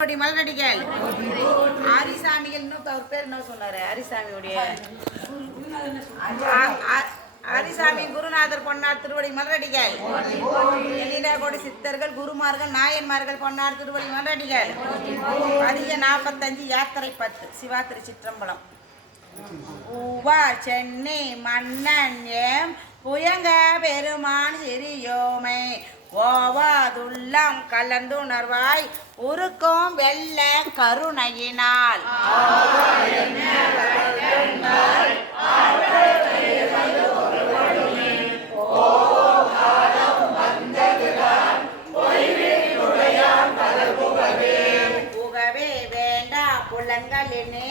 மலரடிகள் ஆரிசாமிகள் அவர் பேர் என்ன சொன்னாரு? ஆரிசாமியுடைய ஆரிசாமி குருநாதர் பொன்னார் திருவடி மலரடிகள், கோடி சித்தர்கள் குருமார்கள் நாயன்மார்கள் பொன்னார் திருவடி மலரடிகள். அதிக 45 யாத்திரை 10 சிவா திருச்சிற்றம்பலம். பூவா சென்னை மன்னன் ஏம் புயங்க பெருமான் சிறியோமை ஓவாதுள்ளம் கலந்துணர்வாய் உருக்கும் வெள்ள கருணையினால் புகவே வேண்டா புலங்களினே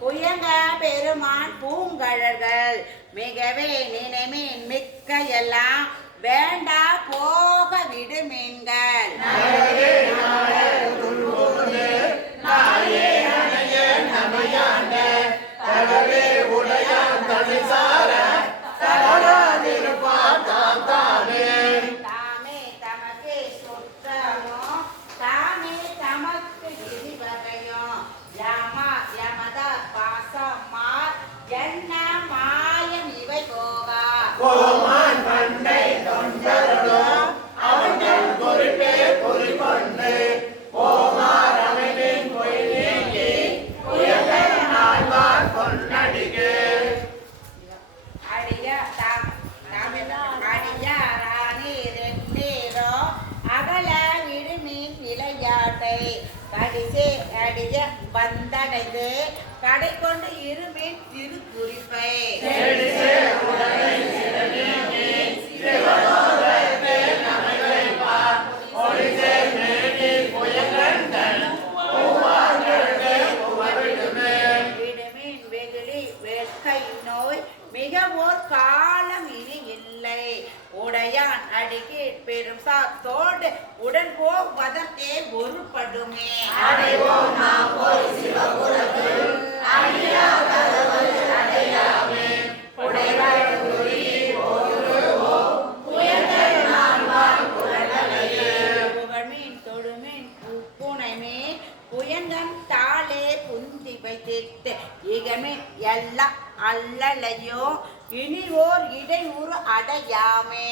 புயங்க பெருமான் பூங்கழல்கள் மிகவே நினைமீன் மிக்க எல்லாம் வேண்டா போக விடு மீன்கள். தாமே தமக்கு சுற்றமோ தாமே தமக்கு விதிவகையோ யமா யமத பாசமார் என்ன மாயம் இவை போகா கோமான் பண்டை தொண்டர்களும் அவர்கள் பொறுப்பே பொறிகொண்டு போமார் அமைவின் பொய்நீங்கி உயர்ந்த நாள்வார் பொன்னடிகே அடிய ராணி ரெண்டீரோ அகல விடுமீன் விளையாட்டை கடிசே அடிய வந்தடைந்து கடை கொண்டு இருமீன் திருக்குறிப்பை மிகவோர் காலம் இனி இல்லை உடையான் அடிக்கு பெரும் சாத்தோடு உடன் போவதற்கே ஒருபடுமே புகழ்மீன் தொடுமீன் புனைமீன் புயங்கன் தாளே புந்தி வைத்திட்டு இகமே எல்லா அல்லலையோ இனி ஓர் இடையூறு அடையாமே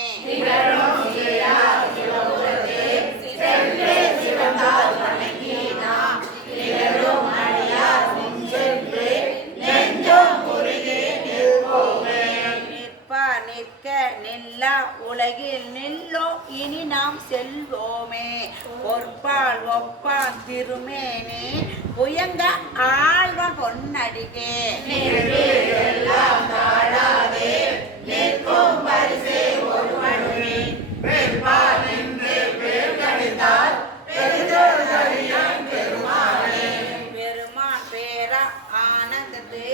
நிற்க நில்லா உலகில் நில்லோ இனி நாம் செல்வோமே பொற்பால் ஒப்பான் திருமேனே புயங்க ஆழ்வன் பொன்னடிகே பெருமான் பேரா ஆனந்தத்து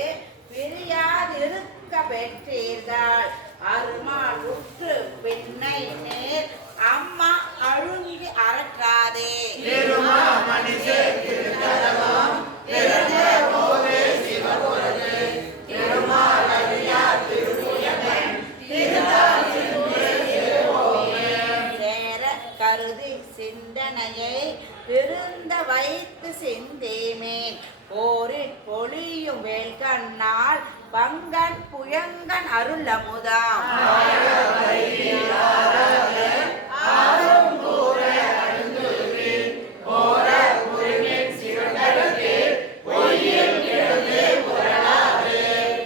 பிரியாதிருக்க பெற்றீர்கள் அருமாள் உற்று பெண்ணை நேர் அம்மா அழுங்கி அறக்காதே கருதி சிந்தனையை பெருந்த வைத்து சிந்தேமேன் போரில் பொழியும் வேல்கண்ணால் பங்கன் புயங்கன் அருள் அமுதாம்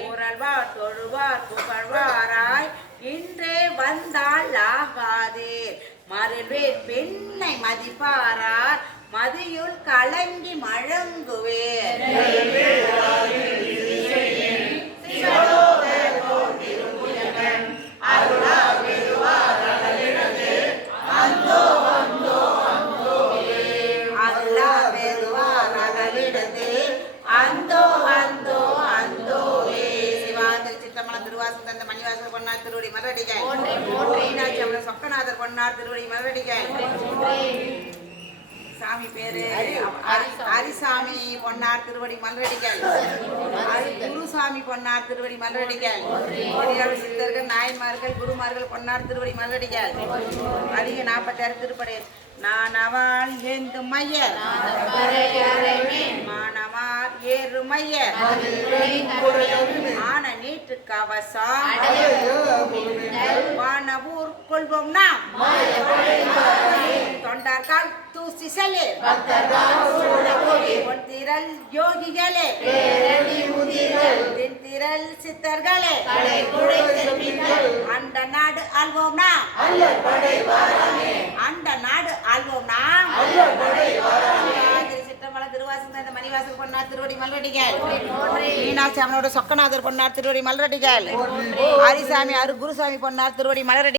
உறல்வார் தொழுவார் புகழ்வாராய் இன்றே வந்தால் ஆகாதே மறுவே பெண்ணை மதிப்பாரார் மதியுள் கலங்கி மழங்குவேன் திருவடி மலரடிகள் சொக்கநாதர் பொன்னார் திருவடி மலரடிகள் சாமி பேரு ஹரிசாமி பொன்னார் திருவடி மலரடிகள். குருசாமி பொன்னார் திருவடி மலரடிகள். பெரியார் சித்தர்கள் நாயன்மார்கள் குருமார்கள் பொன்னார் திருவடி மலரடிகள். அதிக 46 திருப்படை. நானவாள் ஏந்து மையர் மானவார் ஏறு மையர் ஆன நீட்டு கவசம் வானவூர் கொள்வோம் நாம் தொண்டர்கள் தூசி செலே திரள் யோகிகளே திரள் சித்தர்களே அந்த நாடு ஆள்வோம் நாம் அந்த நாடு ஆள்வோம் நாம் சிற்றம்பல திருவாசகம் மணிவாசல் பொன்னார் திருவடி மல்ரடிகள். மீனாட்சி அம்மனோட சொக்கநாதர் பொன்னார் திருவடி மல்ரடிகள். ஹரிசாமி குருசாமி பொன்னார் திருவடி மலரடி.